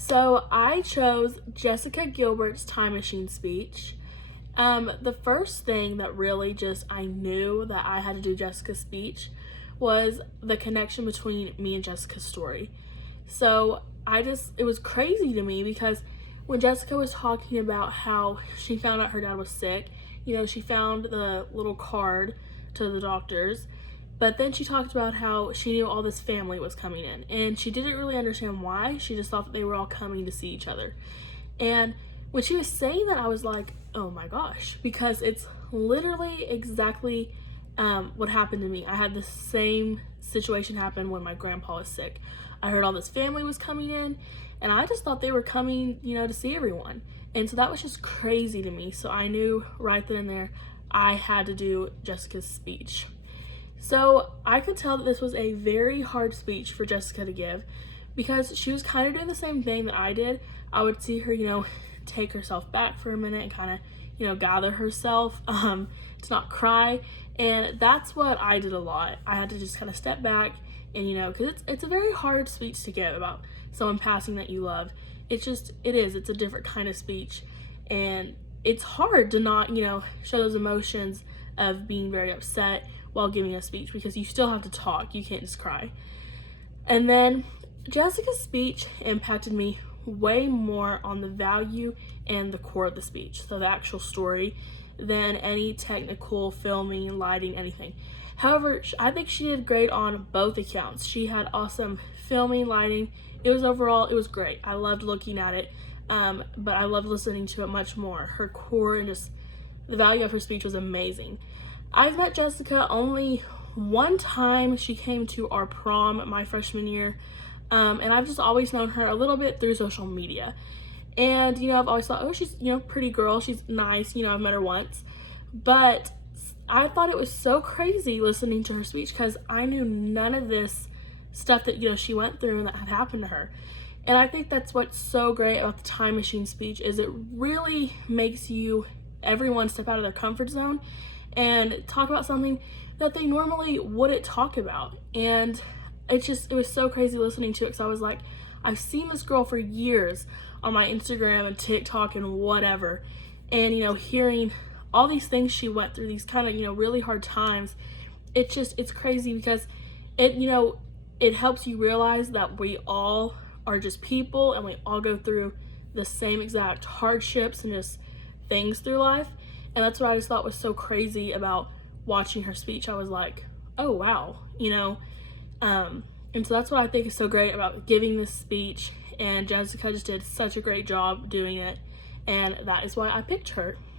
So I chose Jessica Gilbert's Time Machine speech. The first thing that really just I knew that I had to do Jessica's speech was the connection between me and Jessica's story. So it was crazy to me because when Jessica was talking about how she found out her dad was sick, she found the little card to the doctors, but then she talked about how she knew all this family was coming in and she didn't really understand why. She just thought that they were all coming to see each other. And when she was saying that, I was like, oh my gosh, because it's literally exactly what happened to me. I had the same situation happen when my grandpa was sick. I heard all this family was coming in and I just thought they were coming, to see everyone. And so that was just crazy to me. So I knew right then and there I had to do Jessica's speech. So I could tell that this was a very hard speech for Jessica to give because she was kind of doing the same thing that I did. I would see her, take herself back for a minute and kind of, gather herself to not cry. And that's what I did a lot. I had to just kind of step back and, because it's a very hard speech to give about someone passing that you love. It's a different kind of speech. And it's hard to not, show those emotions of being very upset while giving a speech because you still have to talk. You can't just cry. And then Jessica's speech impacted me way more on the value and the core of the speech, so the actual story, than any technical filming, lighting, anything. However, I think she did great on both accounts. She had awesome filming, lighting. It was great. I loved looking at it, but I loved listening to it much more. Her core and just the value of her speech was amazing. I've met Jessica only one time. She came to our prom my freshman year, and I've just always known her a little bit through social media. And, I've always thought, oh, she's, pretty girl. She's nice. I've met her once. But I thought it was so crazy listening to her speech because I knew none of this stuff that, she went through and that had happened to her. And I think that's what's so great about the Time Machine speech is it really makes everyone step out of their comfort zone and talk about something that they normally wouldn't talk about. And it was so crazy listening to it because I was like, I've seen this girl for years on my Instagram and TikTok and whatever. And, hearing all these things she went through, these kind of, really hard times, it's crazy because it helps you realize that we all are just people and we all go through the same exact hardships and just things through life. And that's what I just thought was so crazy about watching her speech. I was like, oh, wow, and so that's what I think is so great about giving this speech. And Jessica just did such a great job doing it. And that is why I picked her.